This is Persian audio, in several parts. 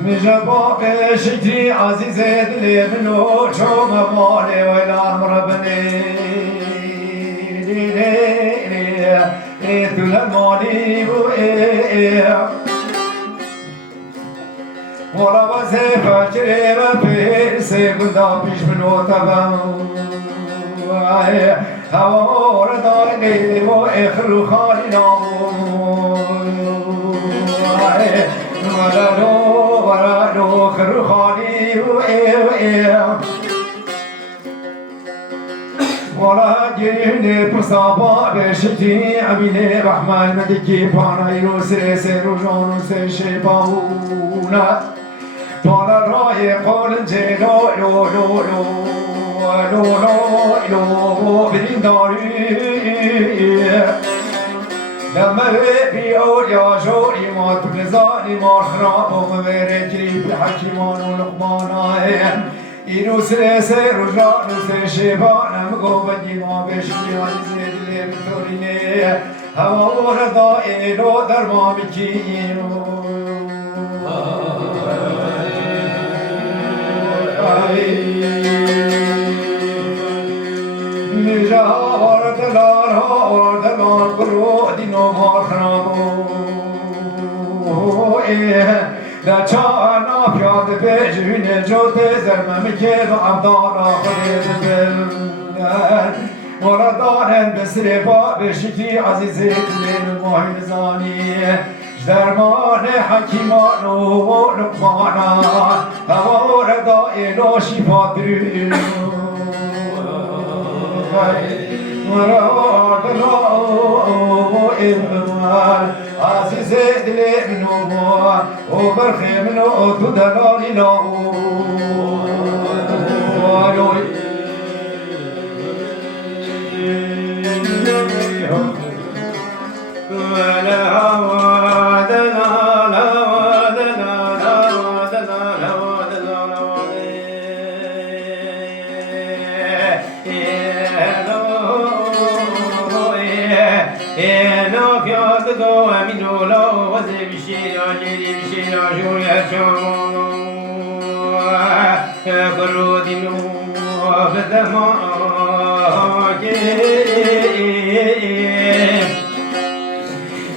مجبا بشتي عزيز دلي منو شوم مالي ولا مربني تلا مالي ولا وزيف جريمة بيرسي قدا بيش منو تبا هوا رداني وإخر خالنا ورانو خرخاني ولا جيني بصابا بشتي عميني رحمن مدكي بانا يروسي سيرو جانو سيشي باونا بانا راي قول جيلو لو لو لو لو لو لو بدين داري لما بيقول يا جوري ما تبلزاني ما خراب ومباركي بحكيمان ولقمان إنو سلسة رجاء نسي شبان مقو بدي ما بشمي عزيزي دلي بطوريني هوا وردا إلو درما بكينو نجاها وردلار برو دينو ما خرابو دا چانا پیاد بجرین جوته زرمم که و عبدانا خلید بل مولا دانن بسر با بشکی عزیزی دلین ماهی نزانی درمان حکیمان و لقمانا هوا ردا ایلو شفا درین مراد الله إبوال عزيز دلي منو وبرخي منو تدلالي لا برودينو بدماكي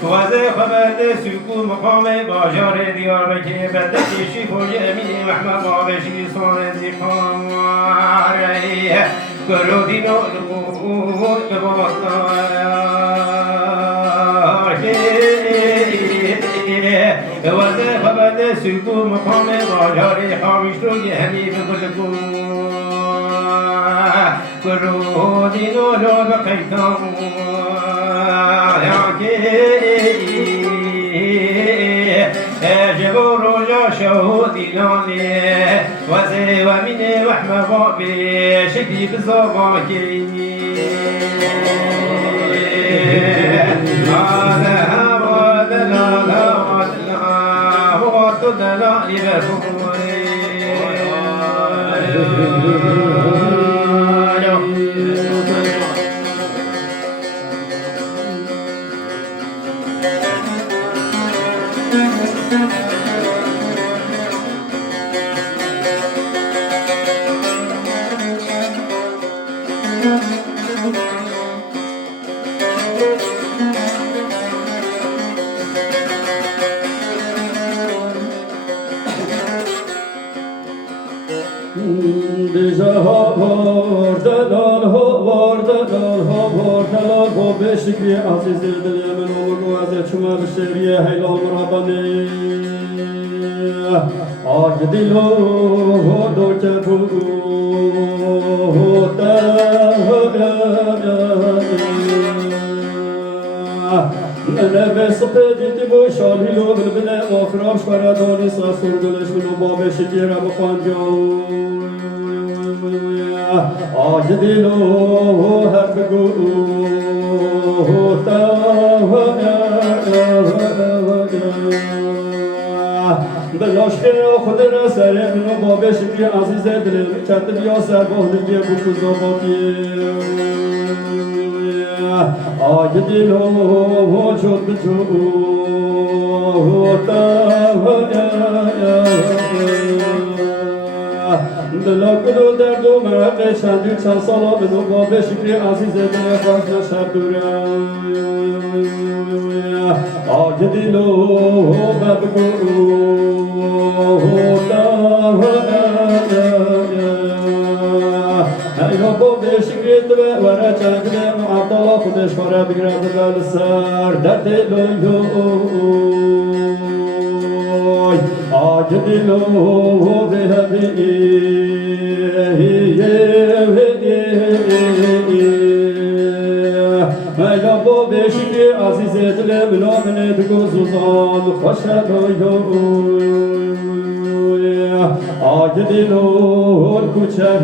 وزي خبر سكو مقام باجار ديار بكي بدكي شيخوي امين محمد بابشي صار زيقام برودينو وزي خبر سكو مقام باجار حامش روي حبيب كلكم برودينو لو بقيتم جبو رجا شهودي لاني وزي ومن وحمى بابي شكلي بزوباكي هذا هو دلال هو دلال يبرفوني بشكري عزيز الدنيا من وقوازة شما بشرية هيلا مرابني عجدلو هدو كفو نفس بديت بوشالي لو بالبناء وخراب شفرداني ساسور دلش منو باب شكيرا بخانجو آجدلو هبگو بلاش خود را سر منو بابش بی عزیز دل کتب یا سر بهل بی بود زباتی آجدلو شد بجو دلا کدو درد و مرق چند سالا بدو باب شکری عزیز دل خوش شب دورم آج دلو ببگو اینا باب شکری تو ورا چنگنم عبدالله خودش فرا بگرد بل سر در دلو آج دلو بهبی مالا باب شکری عزیز دل ملامن دگو زوزان خوش آج دلو کوچه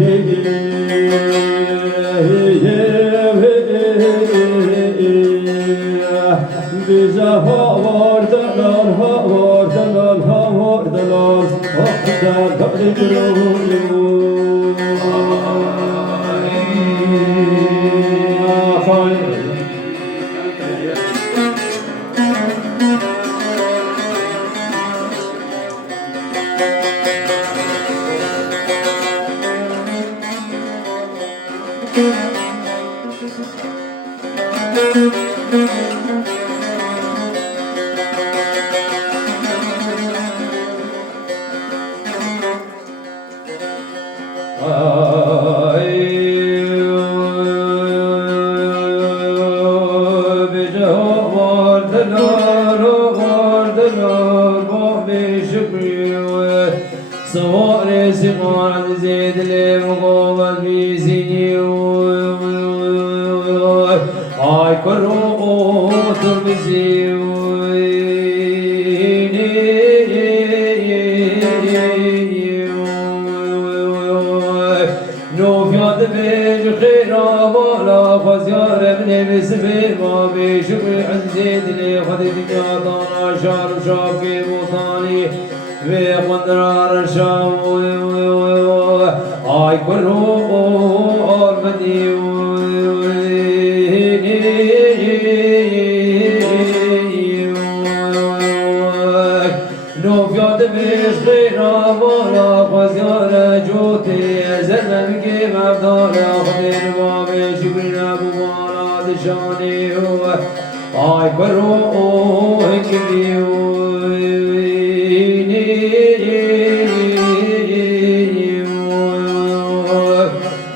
بیجا هاوردلان هاوردلان هاوردلان هاوردلان هاوردلان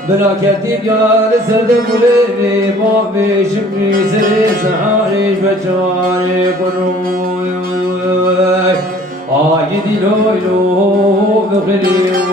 بلا كتيب يا لسرد بولي بابي شكري سري سحاري بچاري قروي آيدي لو بخلي